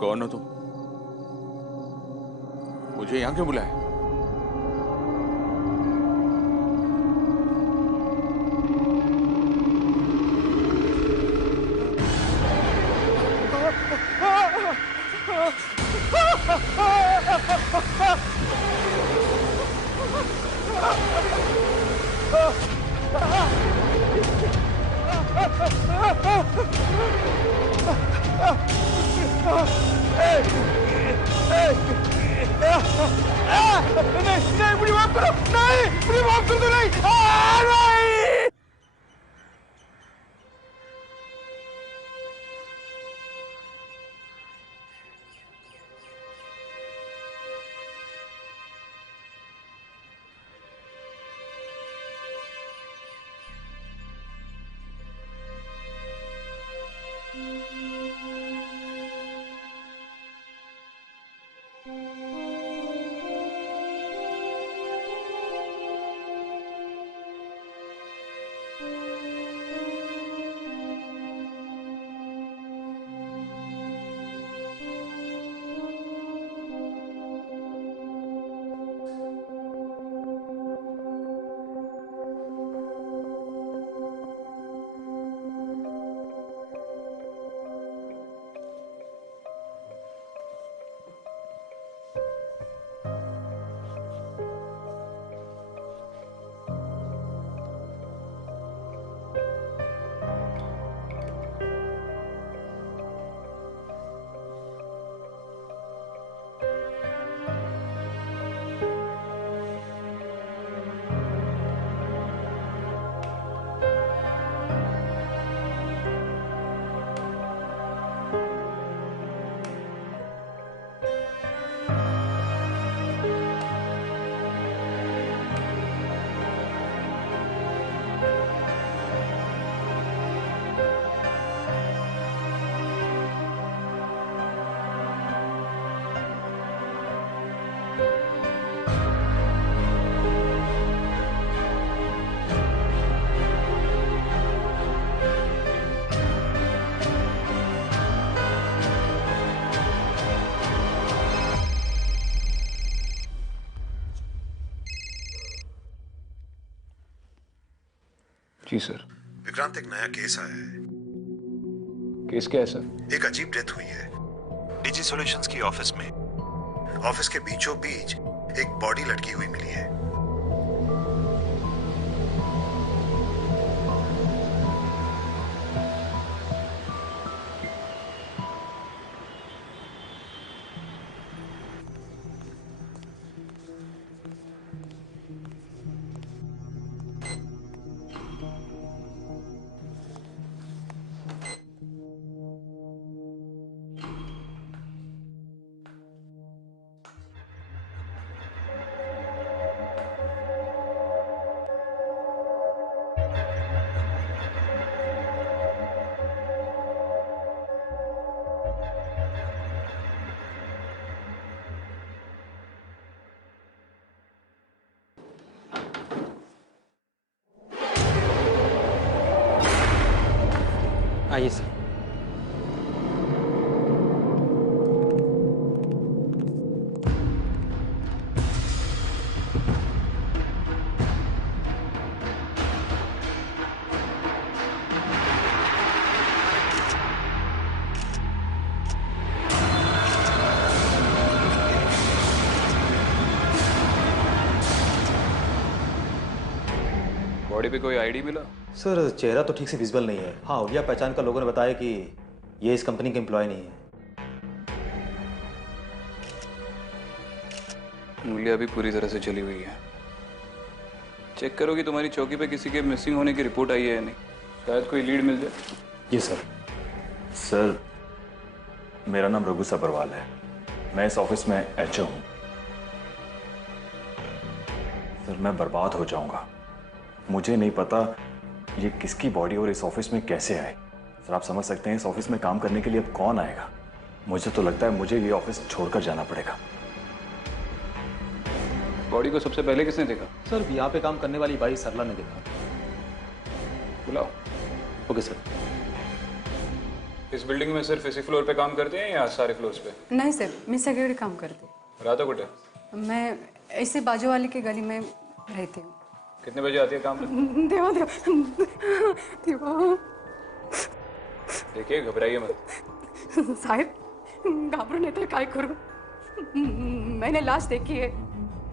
कौन हो तुम? मुझे यहाँ क्यों बुलाया? नहीं नहीं, मुझे माफ करो, नहीं मुझे माफ कर दो, नहीं नहीं। जी सर। विक्रांत, एक नया केस आया है। केस क्या है सर? एक अजीब डेथ हुई है डीजी सॉल्यूशंस की ऑफिस में। ऑफिस के बीचों बीच एक बॉडी लटकी हुई मिली है। आइए सर। बॉडी पे कोई आईडी मिला? सर चेहरा तो ठीक से विजिबल नहीं है। हाँ, हुलिया पहचान का लोगों ने बताया कि ये इस कंपनी के एम्प्लॉय नहीं है। हुलिया भी पूरी तरह से चली हुई है। चेक करो कि तुम्हारी चौकी पे किसी के मिसिंग होने की रिपोर्ट आई है या नहीं। शायद कोई लीड मिल जाए। जी सर। सर, मेरा नाम रघु सब्रवाल है। मैं इस ऑफिस में एचओ हूँ। सर, मैं बर्बाद हो जाऊंगा। मुझे नहीं पता ये किसकी बॉडी और इस ऑफिस में कैसे आए। सर, आप समझ सकते हैं इस ऑफिस में काम करने के लिए अब कौन आएगा। मुझे तो लगता है मुझे ये ऑफिस छोड़कर जाना पड़ेगा। बॉडी को सबसे पहले किसने देखा? सर, यहाँ पे काम करने वाली बाई सरला ने देखा। बुलाओ। Okay sir. इस बिल्डिंग में सिर्फ इसी फ्लोर पे काम करते हैं या सारे फ्लोर्स पे? नहीं सर, मैं सेक्रेटरी काम करती राधा कुटे? हूँ। मैं ऐसे बाजू वाले की गली में रहती हूँ। कितने बजे आती है काम पे? देवा देवा देवा देखिए घबराइए मत। साहेब घाबरू नहीं तर काय करू? मैंने लाश देखी है,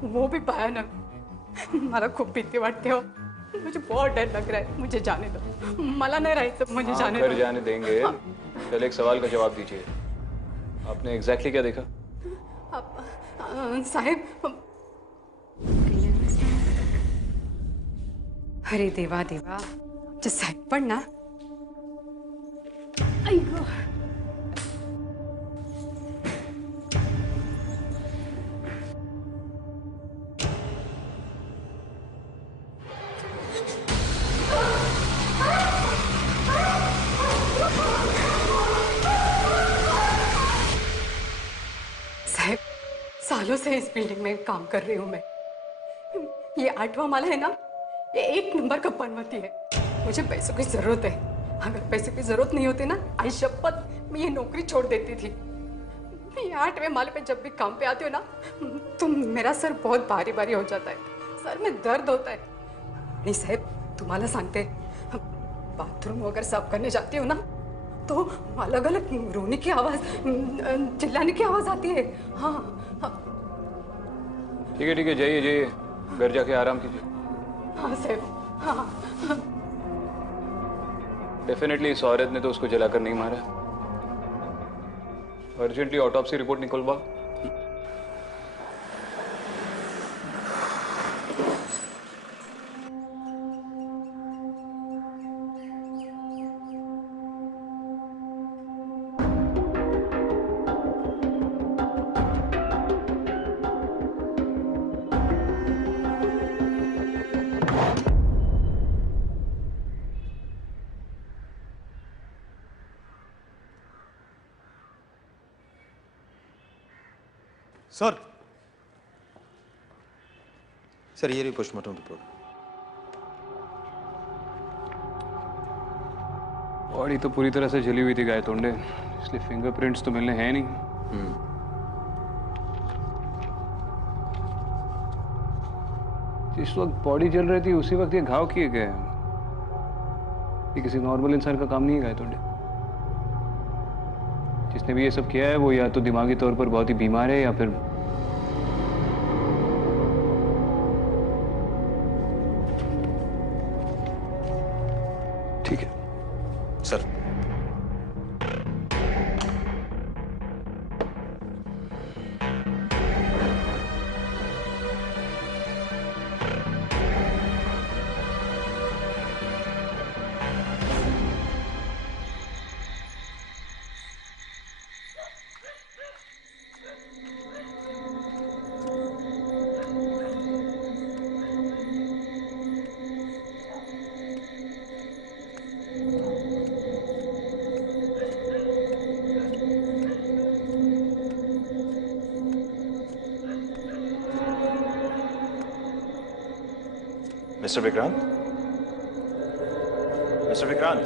वो भी भयानक। मला खूप भीती वाटते हो, मुझे बहुत डर लग रहा है। मुझे जाने दो, मला नहीं रहायचं, मुझे जाने घर दो। जाने देंगे। पहले एक सवाल का जवाब दीजिए, आपने एग्जैक्टली क्या देखा? साहेब अरे देवा देवा, जे साहेब पण ना, अय्यो साहेब, सालों से इस बिल्डिंग में काम कर रही हूँ मैं। ये 8वां माला है ना, ये 1 नंबर का बनवती है। मुझे पैसों की जरूरत है। अगर पैसे की जरूरत नहीं होती ना, आई शपथ मैं ये नौकरी छोड़ देती थी। ये 8वें माले पे जब भी काम पे आती हो ना, तो मेरा सर बहुत भारी भारी हो जाता है, सर में दर्द होता है। नहीं साहेब, तुम्हाला सांगते, बाथरूम वगैरह साफ करने जाती हो ना, तो अलग अलग रोने की आवाज, चिल्लाने की आवाज आती है। हाँ हाँ ठीक है जाइए जाइए, घर जाके आराम कीजिए। हाँ साहब, हाँ। डेफिनेटली इस औरत ने तो उसको जलाकर नहीं मारा। अर्जेंटली ऑटोप्सी रिपोर्ट निकलवा। सर ये रही पोस्टमार्टम रिपोर्ट। बॉडी तो पूरी तरह से जली हुई थी गाय तोंडे, इसलिए फिंगरप्रिंट्स तो मिलने हैं नहीं। जिस वक्त बॉडी जल रही थी उसी वक्त ये घाव किए गए। ये किसी नॉर्मल इंसान का काम नहीं है गाय तोंडे। जिसने भी ये सब किया है वो या तो दिमागी तौर पर बहुत ही बीमार है या फिर ठीक है sir mister Vikrant, mister Vikrant,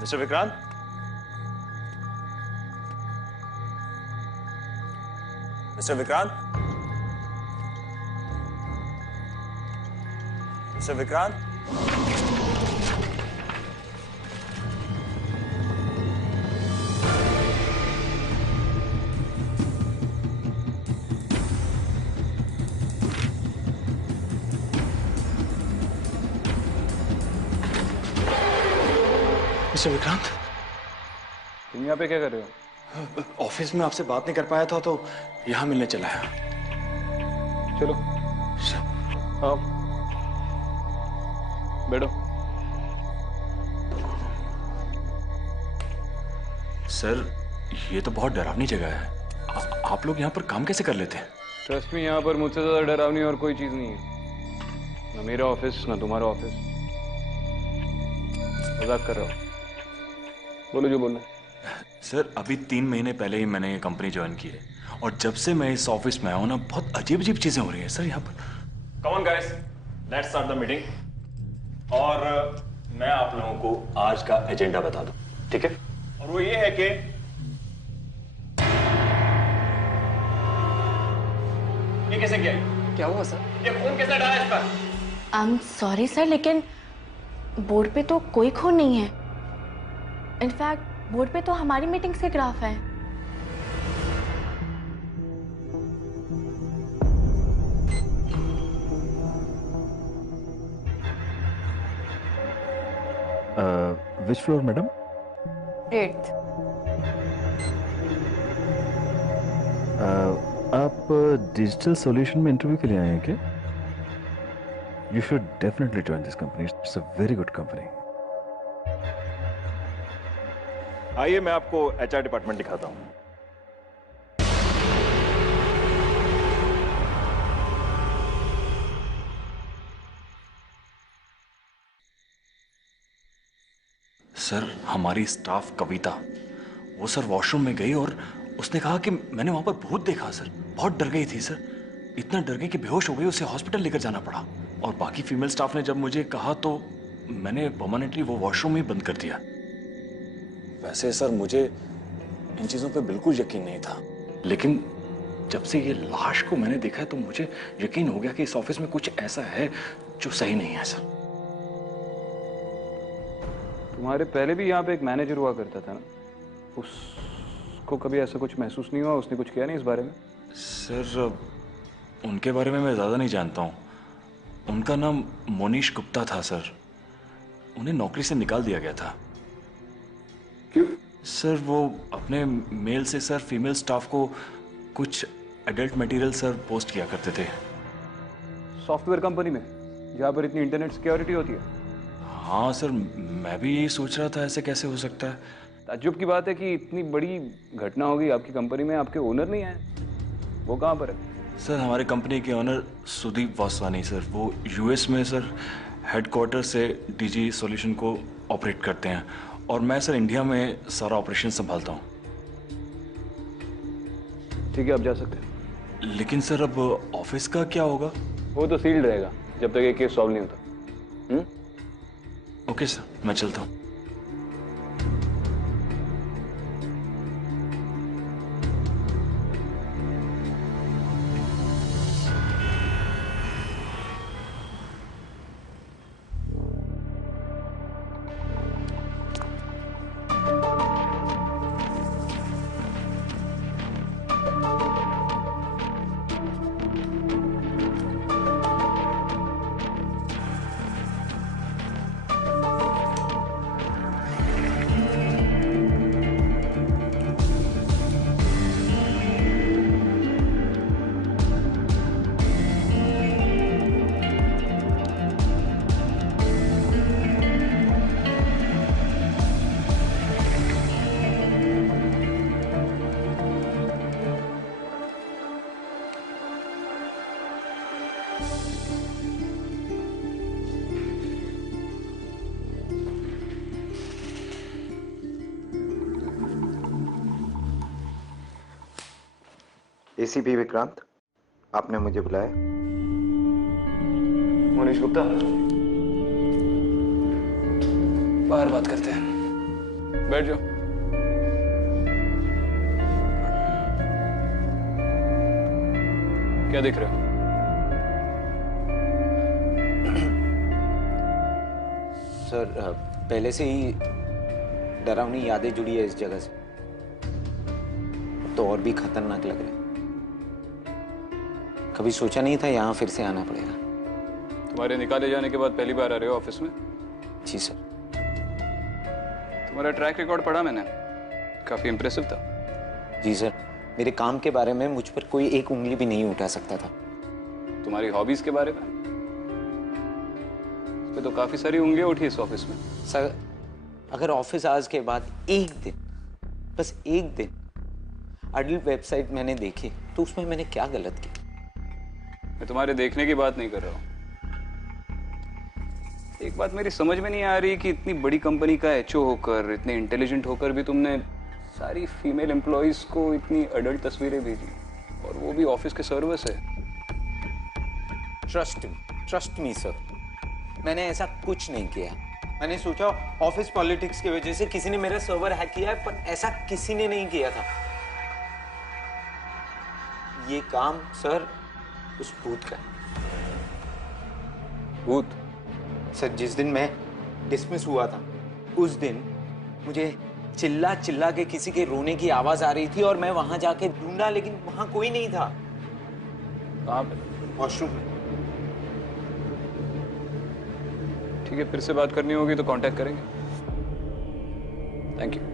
mister Vikrant, mister Vikrant, mister Vikrant, mister Vikrant, तुम यहाँ पे क्या कर रहे हो? ऑफिस में आपसे बात नहीं कर पाया था तो यहाँ मिलने चला है। चलो आओ बैठो। सर ये तो बहुत डरावनी जगह है। आप लोग यहाँ पर काम कैसे कर लेते हैं? ट्रस्ट में यहाँ पर मुझसे ज्यादा डरावनी और कोई चीज नहीं है। ना मेरा ऑफिस ना तुम्हारा ऑफिस। मजाक कर रहा हूँ, बोलो जो बोलना है। सर अभी 3 महीने पहले ही मैंने ये कंपनी ज्वाइन की है और जब से मैं इस ऑफिस में आया हूं ना बहुत अजीब अजीब चीजें हो रही हैं सर यहाँ पर। Come on guys, let's start the meeting. और मैं आप लोगों को आज का एजेंडा बता दूं, ठीक है? और वो ये है कि ये कैसे किया? क्या हुआ सर? ये खून कैसे डाला इस पर? आई एम सॉरी सर, लेकिन बोर्ड पे तो कोई खून नहीं है। इनफैक्ट बोर्ड पे तो हमारी मीटिंग्स के ग्राफ हैं। विच फ्लोर मैडम? 8th। आप डिजिटल सॉल्यूशन में इंटरव्यू के लिए आए हैं क्या? You should definitely join this company, it's a very good company. आइए मैं आपको एचआर डिपार्टमेंट दिखाता हूं। सर हमारी स्टाफ कविता, वो सर वॉशरूम में गई और उसने कहा कि मैंने वहां पर भूत देखा। सर बहुत डर गई थी सर, इतना डर गई कि बेहोश हो गई, उसे हॉस्पिटल लेकर जाना पड़ा। और बाकी फीमेल स्टाफ ने जब मुझे कहा तो मैंने परमानेंटली वो वॉशरूम ही बंद कर दिया। वैसे सर मुझे इन चीजों पे बिल्कुल यकीन नहीं था, लेकिन जब से ये लाश को मैंने देखा है तो मुझे यकीन हो गया कि इस ऑफिस में कुछ ऐसा है जो सही नहीं है। सर तुम्हारे पहले भी यहाँ पे एक मैनेजर हुआ करता था ना, उसको कभी ऐसा कुछ महसूस नहीं हुआ? उसने कुछ किया नहीं इस बारे में? सर उनके बारे में मैं ज़्यादा नहीं जानता हूँ। उनका नाम मोनीश गुप्ता था सर, उन्हें नौकरी से निकाल दिया गया था। क्यों? सर वो अपने मेल से सर फीमेल स्टाफ को कुछ एडल्ट मटेरियल सर पोस्ट किया करते थे। सॉफ्टवेयर कंपनी में जहाँ पर इतनी इंटरनेट सिक्योरिटी होती है? हाँ सर, मैं भी यही सोच रहा था ऐसे कैसे हो सकता है। ताज्जुब की बात है कि इतनी बड़ी घटना हो गई आपकी कंपनी में, आपके ओनर नहीं आए। वो कहाँ पर है? सर हमारे कंपनी के ओनर सुदीप वासवानी सर, वो यूएस में सर हेडक्वार्टर से डीजी सॉल्यूशन को ऑपरेट करते हैं और मैं सर इंडिया में सारा ऑपरेशन संभालता हूँ। ठीक है, आप जा सकते हैं। लेकिन सर अब ऑफिस का क्या होगा? वो तो सील्ड रहेगा जब तक ये केस सॉल्व नहीं होता। ओके सर, मैं चलता हूँ। एसीपी विक्रांत, आपने मुझे बुलाया? मोनीश गुप्ता, बाहर बात करते हैं, बैठ जाओ। क्या देख रहे हो? सर पहले से ही डरावनी यादें जुड़ी है इस जगह से, तो और भी खतरनाक लग रहा है। कभी सोचा नहीं था यहाँ फिर से आना पड़ेगा। तुम्हारे निकाले जाने के बाद पहली बार आ रहे हो ऑफिस में? जी सर। तुम्हारा ट्रैक रिकॉर्ड पढ़ा मैंने, काफी इंप्रेसिव था। जी सर, मेरे काम के बारे में मुझ पर कोई एक उंगली भी नहीं उठा सकता था। तुम्हारी हॉबीज के बारे में इस पे तो काफी सारी उंगलियां उठी इस ऑफिस में। सर अगर ऑफिस आवर्स के बाद एक दिन, बस एक दिन अडल्ट वेबसाइट मैंने देखी तो उसमें मैंने क्या गलत किया? मैं तुम्हारे देखने की बात नहीं कर रहा हूँ। एक बात मेरी समझ में नहीं आ रही कि इतनी बड़ी कंपनी का एचओ होकर, इतने इंटेलिजेंट होकर भी तुमने सारी फीमेल एम्प्लॉयज को इतनी अडल्ट तस्वीरें भेजी, और वो भी ऑफिस के सर्वर से। ट्रस्ट मी सर, मैंने ऐसा कुछ नहीं किया। मैंने सोचा ऑफिस पॉलिटिक्स की वजह से किसी ने मेरा सर्वर हैक किया है, पर ऐसा किसी ने नहीं किया था। ये काम सर उस भूत का है। भूत? सर जिस दिन मैं डिसमिस हुआ था उस दिन मुझे चिल्ला चिल्ला के किसी के रोने की आवाज आ रही थी, और मैं वहां जाके ढूंढा, लेकिन वहां कोई नहीं था। कहाँ पे? वॉशरूम में। ठीक है, फिर से बात करनी होगी तो कांटेक्ट करेंगे। Thank you.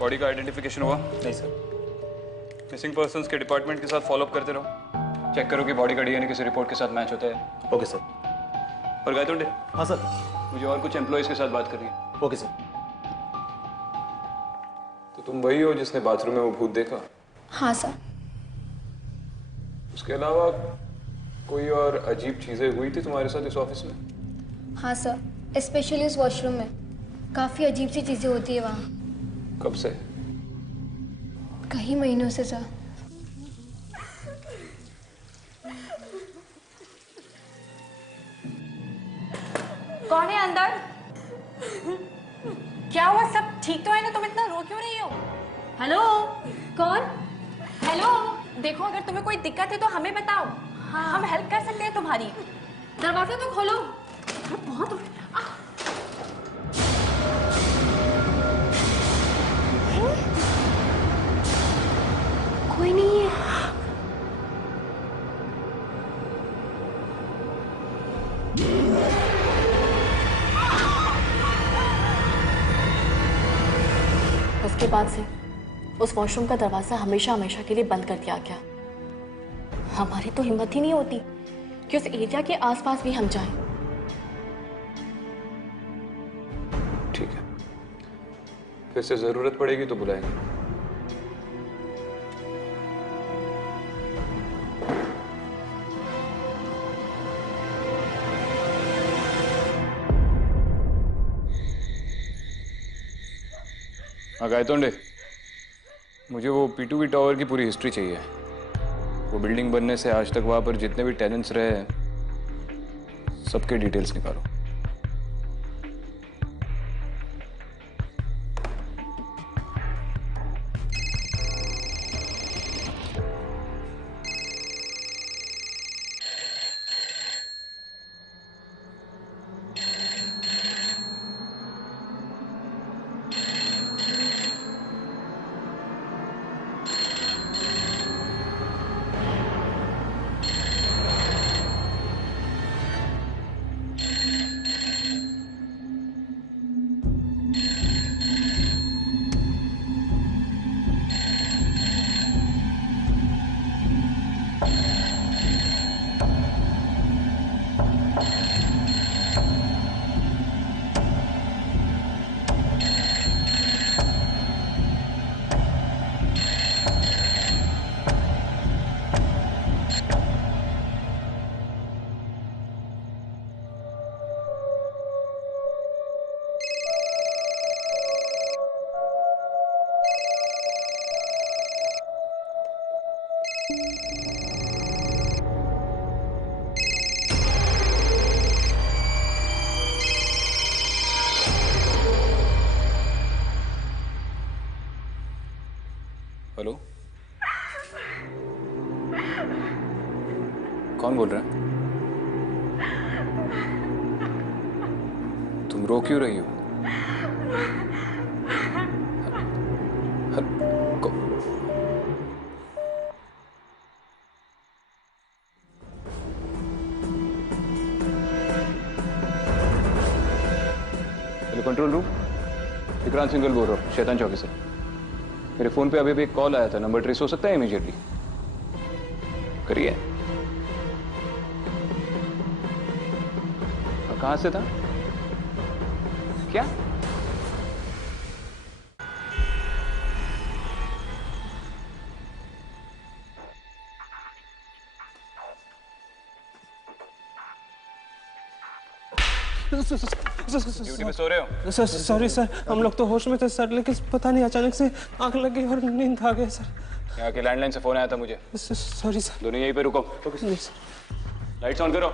बॉडी का आइडेंटिफिकेशन हुआ? नहीं सर। मिसिंग पर्संस के डिपार्टमेंट के साथ फॉलोअप करते रहो। चेक करो कि बॉडी का डीएनए किसी रिपोर्ट के साथ मैच होता है। Okay sir. और गायतोंडे? हाँ सर। मुझे और कुछ एम्प्लॉयज के साथ बात करनी है। Okay sir. तो तुम वही हो जिसने बाथरूम में वो भूत देखा? हाँ सर। उसके अलावा कोई और अजीब चीजें हुई थी तुम्हारे साथ इस ऑफिस में? हाँ सर, स्पेशली उस वॉशरूम में काफ़ी अजीब सी चीज़ें होती है वहाँ। कब से? कई महीनों से सर। कौन है अंदर? क्या हुआ? सब ठीक तो है ना? तुम इतना रो क्यों रही हो? हेलो? कौन? हेलो? देखो, अगर तुम्हें कोई दिक्कत है तो हमें बताओ। हाँ, हम हेल्प कर सकते हैं तुम्हारी। दरवाजा तो खोलो। बहुत कोई नहीं है। उसके बाद से उस वॉशरूम का दरवाजा हमेशा हमेशा के लिए बंद कर दिया गया। हमारी तो हिम्मत ही नहीं होती कि उस एरिया के आसपास भी हम जाएं। ठीक है, फिर से जरूरत पड़ेगी तो बुलाएंगे। हाँ गायतोंडे, मुझे वो P2V टावर की पूरी हिस्ट्री चाहिए। वो बिल्डिंग बनने से आज तक वहाँ पर जितने भी टेनेंट्स रहे हैं, सबके डिटेल्स निकालो। कौन बोल रहा है? तुम रो क्यों रही हो? Hello control room, Vikrant Singhal बोल रहा हूँ, शैतान चौकी से। मेरे फोन पे अभी भी एक कॉल आया था, नंबर ट्रेस हो सकता है इमीडिएटली? करिए। कहां से था? क्या? ड्यूटी पे सो रहे हो? सर सॉरी सर, हम लोग तो होश में थे सर, लेकिन पता नहीं अचानक से आंख लग गई और नींद आ गई सर। यहाँ के लैंडलाइन से फोन आया था मुझे। Sorry sir. दोनों यहीं पे रुको। लाइट्स ऑन करो।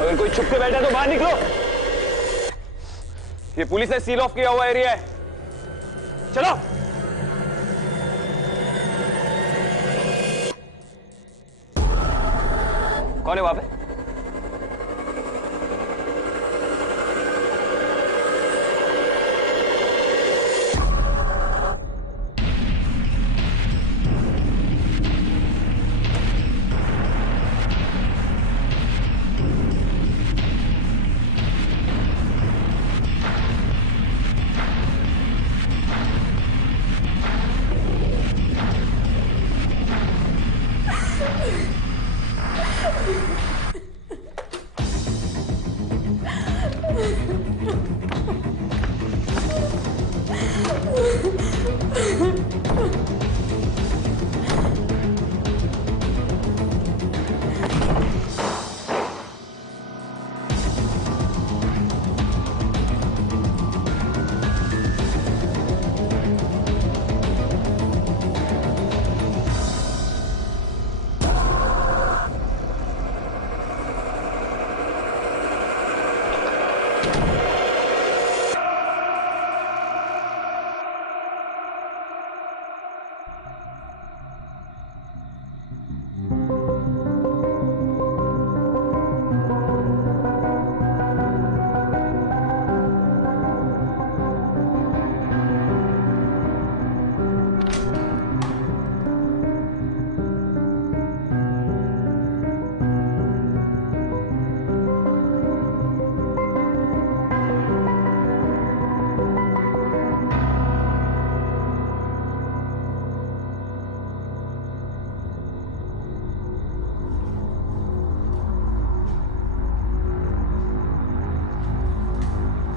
अगर कोई छुप के बैठा तो बाहर निकलो। ये पुलिस ने सील ऑफ किया हुआ एरिया है। चलो। कौन है वहां पे?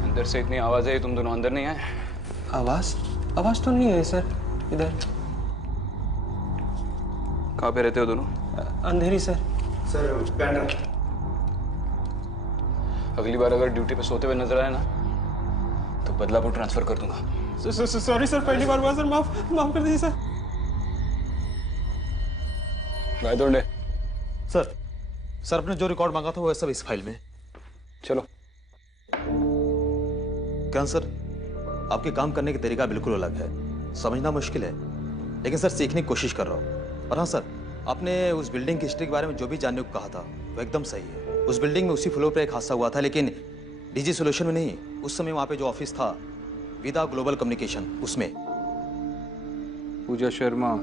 अंदर से इतनी आवाज है, तुम दोनों अंदर नहीं आए? आवाज? आवाज तो नहीं है सर इधर। कहाँ पे रहते हो दोनों? अंधेरी सर। सर बैंड्रा। अगली बार अगर ड्यूटी पे सोते हुए नजर आए ना तो बदलापुर ट्रांसफर कर दूंगा। सॉरी सर, पहली बार हुआ सर, माफ कर दीजिए सर। गायतोंडे। सर आपने जो रिकॉर्ड मांगा था वो सब इस फाइल में। चलो। क्या सर, आपके काम करने का तरीका बिल्कुल अलग है, समझना मुश्किल है, लेकिन सर सीखने की कोशिश कर रहा हूँ। और हाँ सर, आपने उस बिल्डिंग की हिस्ट्री के बारे में जो भी जानने को कहा था वो एकदम सही है। उस बिल्डिंग में उसी फ्लोर पर एक हादसा हुआ था, लेकिन डीजी सॉल्यूशन में नहीं। उस समय वहाँ पे जो ऑफिस था विदा ग्लोबल कम्युनिकेशन, उसमें। पूजा शर्मा,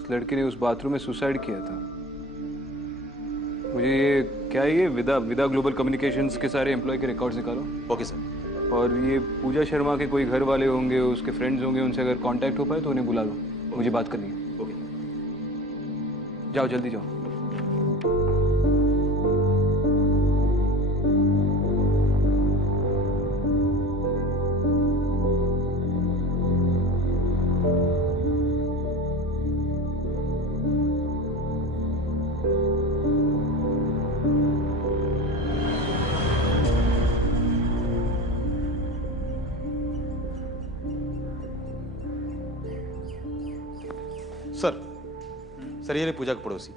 इस लड़की ने उस बाथरूम में सुसाइड किया था। मुझे ये क्या है, ये विदा ग्लोबल कम्युनिकेशंस के सारे एम्प्लॉय के रिकॉर्ड्स निकालो। Okay sir. और ये पूजा शर्मा के कोई घर वाले होंगे, उसके फ्रेंड्स होंगे, उनसे अगर कांटेक्ट हो पाए तो उन्हें बुला लो, मुझे बात करनी है। ओके। जाओ जल्दी जाओ। सर ये रही पूजा के पड़ोसी।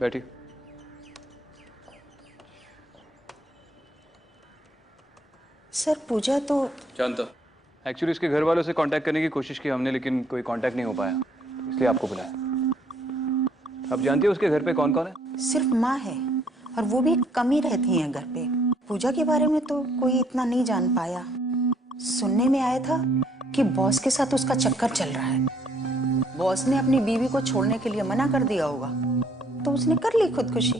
बैठिए। सर पूजा तो जानता। एक्चुअली इसके घर वालों से कांटेक्ट करने की कोशिश की हमने, लेकिन कोई कांटेक्ट नहीं हो पाया, इसलिए आपको बुलाया। आप जानती हो उसके घर पे कौन कौन है? सिर्फ माँ है, और वो भी कम ही रहती हैं घर पे। पूजा के बारे में तो कोई इतना नहीं जान पाया। सुनने में आया था कि बॉस के साथ उसका चक्कर चल रहा है। बॉस ने अपनी बीवी को छोड़ने के लिए मना कर दिया होगा, तो उसने कर ली खुदकुशी।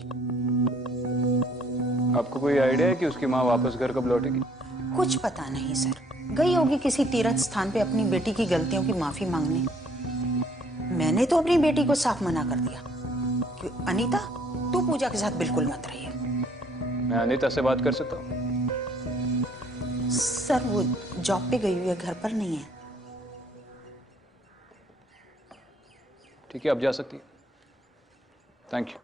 आपको कोई आइडिया है कि उसकी माँ वापस घर कब लौटेगी? कुछ पता नहीं सर, गई होगी किसी तीर्थ स्थान पे अपनी बेटी की गलतियों की माफी मांगने। मैंने तो अपनी बेटी को साफ मना कर दिया कि अनीता तू पूजा के साथ बिल्कुल मत रहिए। मैं अनीता से बात कर सकता हूँ? सर वो जॉब पे गई हुई है, घर पर नहीं है। ठीक है, आप जा सकती है। Thank you.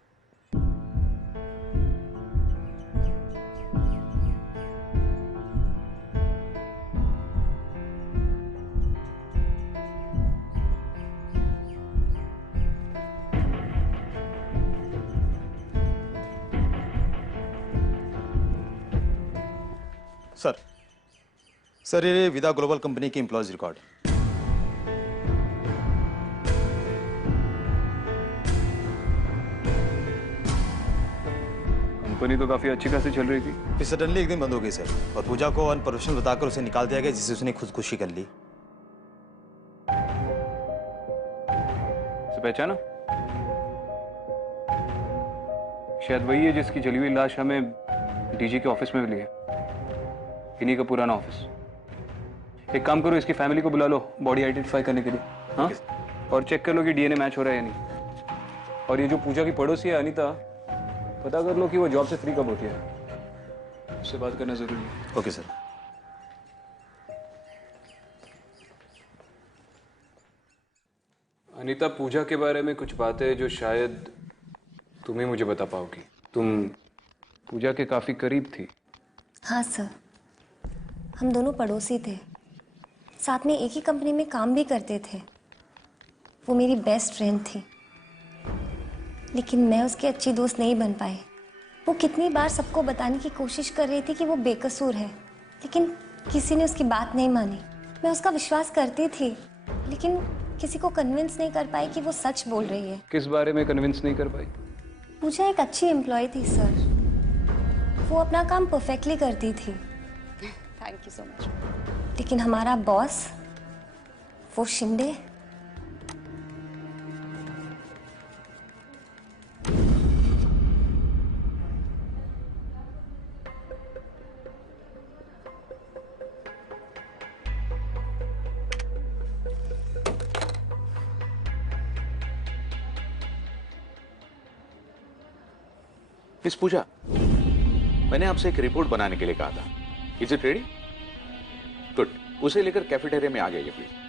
सर ये विदा ग्लोबल कंपनी की एम्प्लॉयज रिकॉर्ड। कंपनी तो काफी अच्छी खासी चल रही थी, फिर सडनली एक दिन बंद हो गई सर, और पूजा को अनप्रोफेशनल बताकर उसे निकाल दिया गया, जिससे उसने खुदकुशी कर ली। उसे पहचाना? शायद वही है जिसकी जली हुई लाश हमें डीजी के ऑफिस में मिली है। इन्हीं का पुराना ऑफिस। एक काम करो, इसकी फैमिली को बुला लो बॉडी आइडेंटिफाई करने के लिए। हाँ, और चेक कर लो कि डीएनए मैच हो रहा है या नहीं। और ये जो पूजा की पड़ोसी है अनीता, पता कर लो कि वो जॉब से फ्री कब होती है। उससे बात करना जरूरी है। Okay sir. अनीता, पूजा के बारे में कुछ बातें जो शायद तुम ही मुझे बता पाओगी। तुम पूजा के काफी करीब थी। हाँ सर, हम दोनों पड़ोसी थे, साथ में एक ही कंपनी में काम भी करते थे। वो मेरी बेस्ट फ्रेंड थी, लेकिन मैं उसकी अच्छी दोस्त नहीं बन पाई। वो कितनी बार सबको बताने की कोशिश कर रही थी कि वो बेकसूर है, लेकिन किसी ने उसकी बात नहीं मानी। मैं उसका विश्वास करती थी, लेकिन किसी को कन्विंस नहीं कर पाई कि वो सच बोल रही है। किस बारे में कन्विंस नहीं कर पाई? पूजा एक अच्छी एम्प्लॉय थी सर, वो अपना काम परफेक्टली करती थी। Thank you so much. लेकिन हमारा बॉस, वो शिंदे, मिस पूजा, मैंने आपसे एक रिपोर्ट बनाने के लिए कहा था। Is it ready? गुड, उसे लेकर कैफेटेरिया में आ जाइए प्लीज।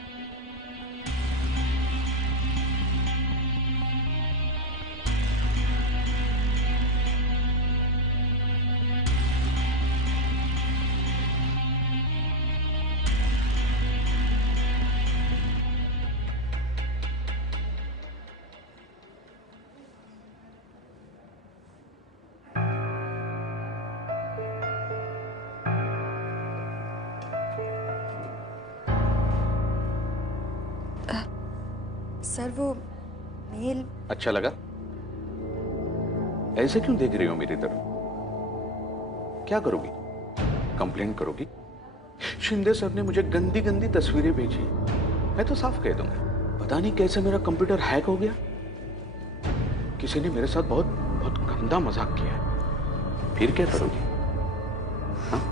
सर वो मेल अच्छा लगा? ऐसे क्यों देख रही हो मेरी तरफ? क्या करोगी? कंप्लेंट करोगी? शिंदे सर ने मुझे गंदी गंदी तस्वीरें भेजी। मैं तो साफ कह दूंगा, पता नहीं कैसे मेरा कंप्यूटर हैक हो गया। किसी ने मेरे साथ बहुत बहुत गंदा मजाक किया है। फिर क्या करोगी? हाँ?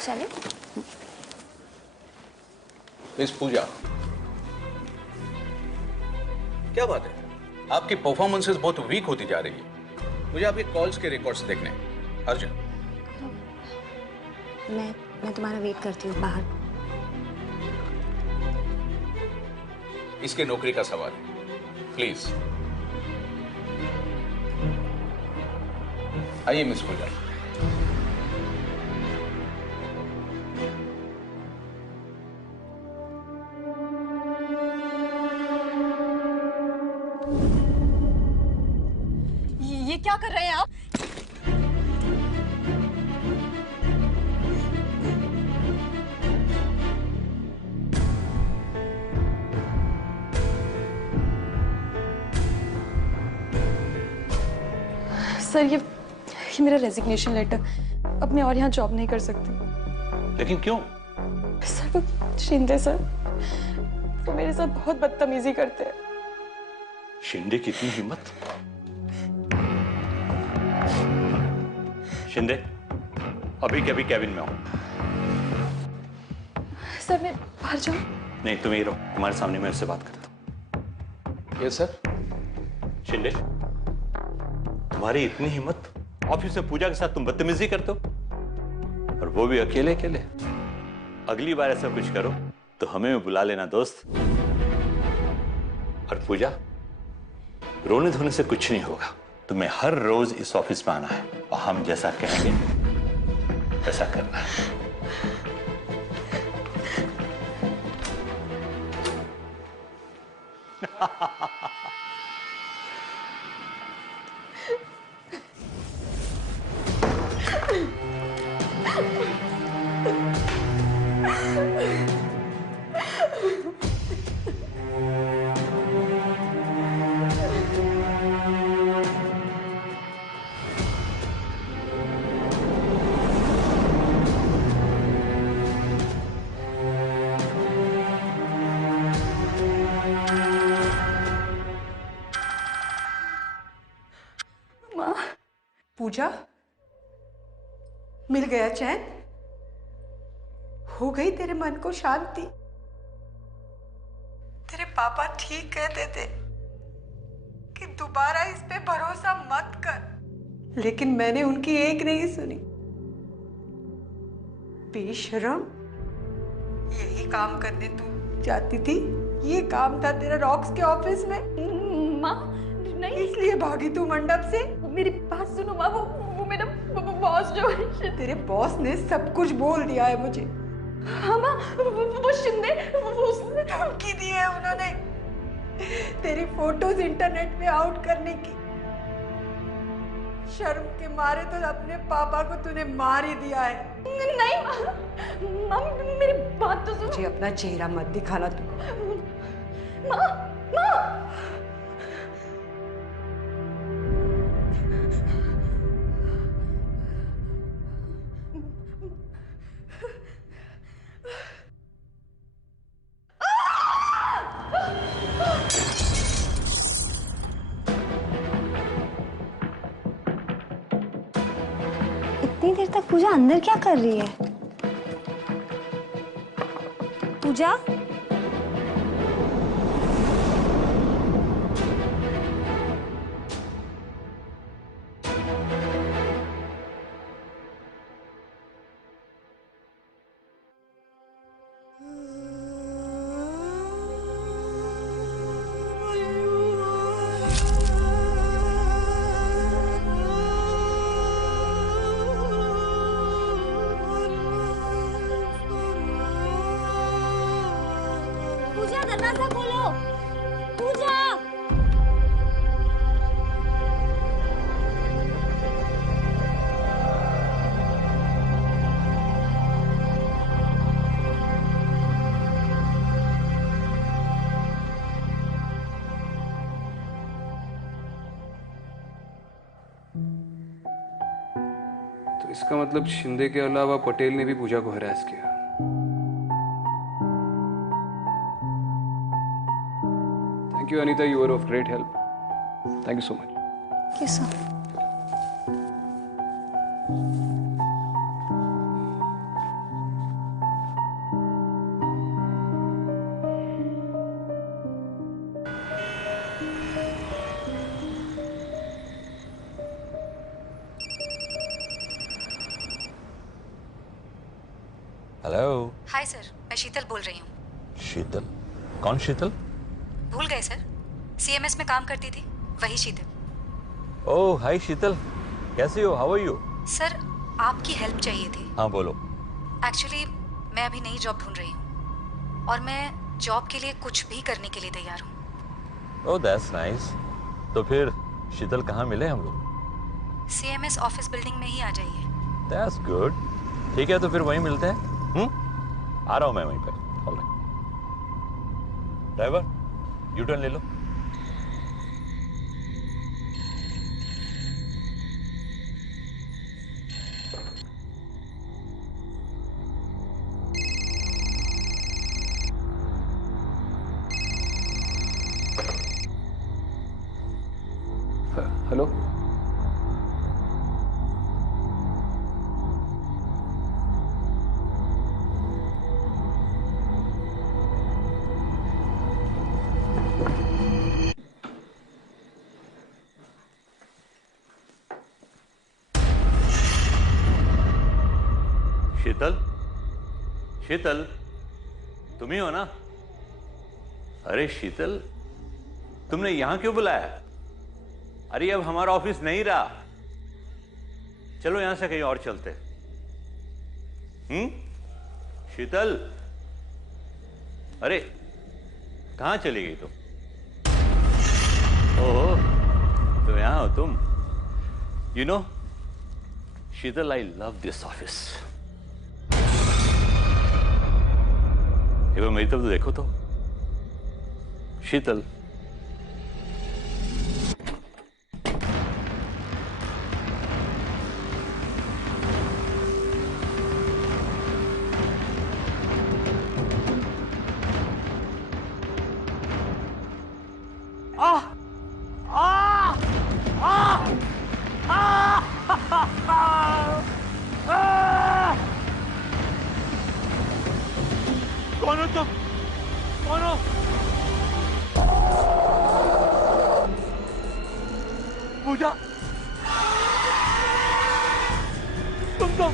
चले? मिस पूजा, क्या बात है? आपकी परफॉर्मेंसेस बहुत वीक होती जा रही है। मुझे आपके कॉल्स के रिकॉर्ड्स देखने हैं। अर्जुन, मैं तुम्हारा वेट करती हूँ बाहर। इसके नौकरी का सवाल है। प्लीज आइए मिस पूजा। ये क्या कर रहे हैं आप? सर ये मेरा रेजिग्नेशन लेटर। अब मैं और यहाँ जॉब नहीं कर सकती। लेकिन क्यों? सर वो शिंदे सर, वो मेरे साथ बहुत बदतमीजी करते हैं। शिंदे की इतनी हिम्मत? शिंदे अभी के अभी कैबिन में आओ। सर मैं बाहर जाऊं? नहीं तुम ही रहो, तुम्हारे सामने मैं उससे बात करता हूँ। Yes sir. शिंदे तुम्हारी इतनी हिम्मत, ऑफिस में पूजा के साथ तुम बदतमीजी करते हो, और वो भी अकेले अकेले। अगली बार ऐसा कुछ करो तो हमें भी बुला लेना दोस्त। और पूजा रोने धोने से कुछ नहीं होगा, तुम्हें हर रोज इस ऑफिस में आना है और हम जैसा कहेंगे वैसा करना है। पूजा, मिल गया चैन? हो गई तेरे मन को शांति? तेरे पापा ठीक कहते थे कि दोबारा इस पे भरोसा मत कर, लेकिन मैंने उनकी एक नहीं सुनी। बेशरम, यही काम करने तू जाती थी? ये काम था तेरा रॉक्स के ऑफिस में? माँ नहीं, इसलिए भागी तू मंडप से? मेरी बात सुनो माँ, वो मेरा बॉस जो है। तेरे बॉस ने सब कुछ बोल दिया है मुझे। हाँ माँ, वो शिंदे, उसने धमकी दी है उन्होंने तेरी फोटोज इंटरनेट पे आउट करने की। शर्म के मारे तो अपने पापा को तूने मार ही दिया है। नहीं माँ, मेरी बात तो सुनो। मुझे अपना चेहरा मत दिखाना तू। माँ, माँ। इतनी देर तक पूजा अंदर क्या कर रही है? पूजा? पूजा दरवाजा खोलो। पूजा। तो इसका मतलब शिंदे के अलावा पटेल ने भी पूजा को हरास किया। Thank you, Anita. You were of great help. Thank you so much. Yes, sir. Hello. Hi sir, मैं शीतल बोल रही हूँ। शीतल? कौन शीतल? भूल गए सर, सीएमएस में काम करती थी, वही शीतल। ओह हाय शीतल, कैसी हो? How are you? सर आपकी हेल्प चाहिए थी। हाँ बोलो। एक्चुअली मैं अभी नई जॉब ढूंढ रही हूँ और मैं जॉब के लिए कुछ भी करने के लिए तैयार हूँ। Oh that's nice. तो फिर शीतल कहाँ मिले हम लोग? सीएमएस ऑफिस बिल्डिंग में ही आ जाइए। That's good. ठीक है तो फिर वहीं मिलते हैं। आ रहा हूँ मैं वहीं पर। ड्राइवर यू टर्न ले लो। हेलो, शीतल, शीतल तुम ही हो ना? अरे शीतल, तुमने यहां क्यों बुलाया? अरे अब हमारा ऑफिस नहीं रहा, चलो यहां से कहीं और चलते। शीतल, अरे कहां चली गई तुम? ओह तो यहां हो तुम। You know Sheetal, I love this office. एक बार मेरी तरफ तो देखो तो शीतल। कौन हो तुम? कौन हो? पूजा, तुम तो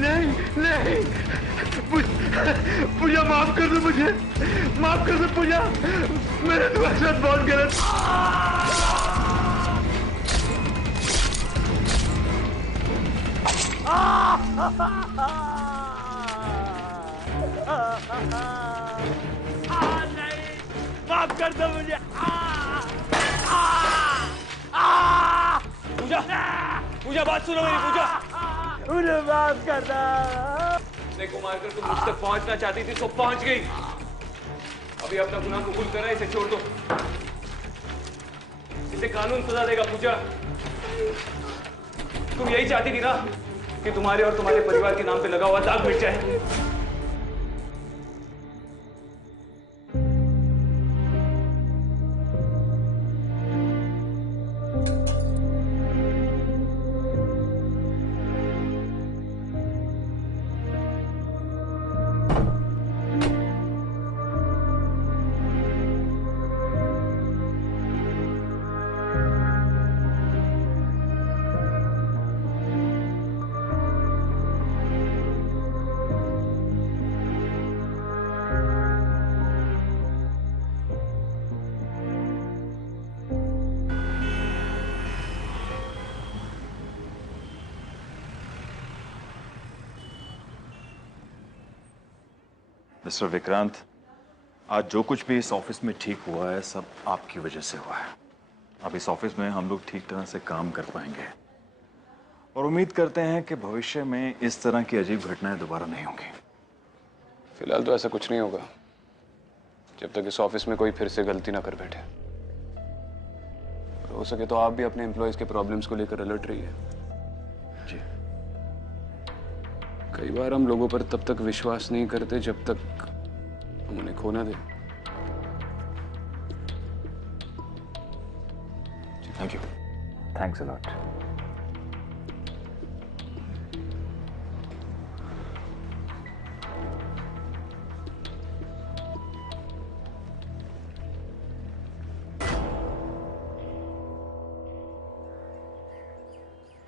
नहीं, पूजा माफ कर दो मुझे, माफ कर दो पूजा, मैंने तुम्हारे साथ बहुत गलत। नहीं, माफ कर दो मुझे। पूजा, पूजा बात सुनो मेरी। पूजा मुझे माफ कर दो। को मारकर तुम मुझ तक पहुंचना चाहती थी, तो पहुंच गई। अभी अपना गुनाह कबूल करा, इसे छोड़ दो। इसे कानून सजा देगा। पूजा, तुम यही चाहती थी ना कि तुम्हारे और तुम्हारे परिवार के नाम पे लगा हुआ दाग मिट जाए। मिस्टर विक्रांत, आज जो कुछ भी इस ऑफिस में ठीक हुआ है सब आपकी वजह से हुआ है। अब इस ऑफिस में हम लोग ठीक तरह से काम कर पाएंगे और उम्मीद करते हैं कि भविष्य में इस तरह की अजीब घटनाएं दोबारा नहीं होंगी। फिलहाल तो ऐसा कुछ नहीं होगा, जब तक इस ऑफिस में कोई फिर से गलती ना कर बैठे। और हो सके तो आप भी अपने एम्प्लॉयज के प्रॉब्लम्स को लेकर अलर्ट रहिए। जी। कई बार हम लोगों पर तब तक विश्वास नहीं करते जब तक हम उन्हें खो ना दें। Thank you. Thanks a lot.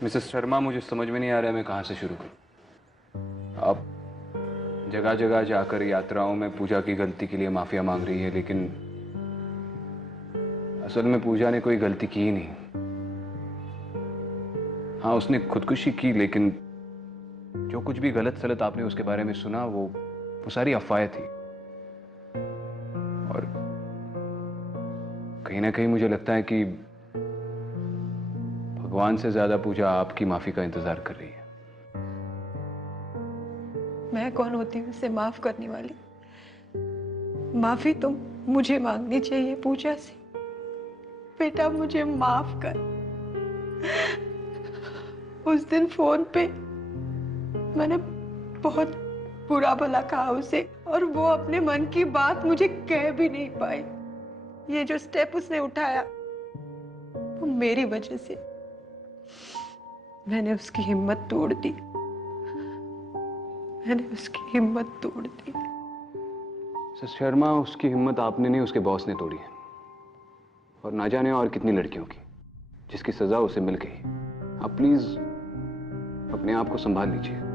Mrs Sharma, मुझे समझ में नहीं आ रहा है मैं कहाँ से शुरू करूं। आप जगह जगह जाकर यात्राओं में पूजा की गलती के लिए माफिया मांग रही है, लेकिन असल में पूजा ने कोई गलती की ही नहीं। हाँ, उसने खुदकुशी की, लेकिन जो कुछ भी गलत सलत आपने उसके बारे में सुना वो सारी अफवाहें थी। और कहीं ना कहीं मुझे लगता है कि भगवान से ज्यादा पूजा आपकी माफी का इंतजार कर रही है। मैं कौन होती हूँ उसे माफ करने वाली? माफी तो मुझे मांगनी चाहिए पूजा से। बेटा मुझे माफ कर। उस दिन फोन पे मैंने बहुत बुरा भला कहा उसे, और वो अपने मन की बात मुझे कह भी नहीं पाई। ये जो स्टेप उसने उठाया वो मेरी वजह से। मैंने उसकी हिम्मत तोड़ दी। मैंने उसकी हिम्मत तोड़ दी। सर शर्मा, उसकी हिम्मत आपने नहीं, उसके बॉस ने तोड़ी है। और ना जाने और कितनी लड़कियों की, जिसकी सजा उसे मिल गई। आप प्लीज अपने आप को संभाल लीजिए।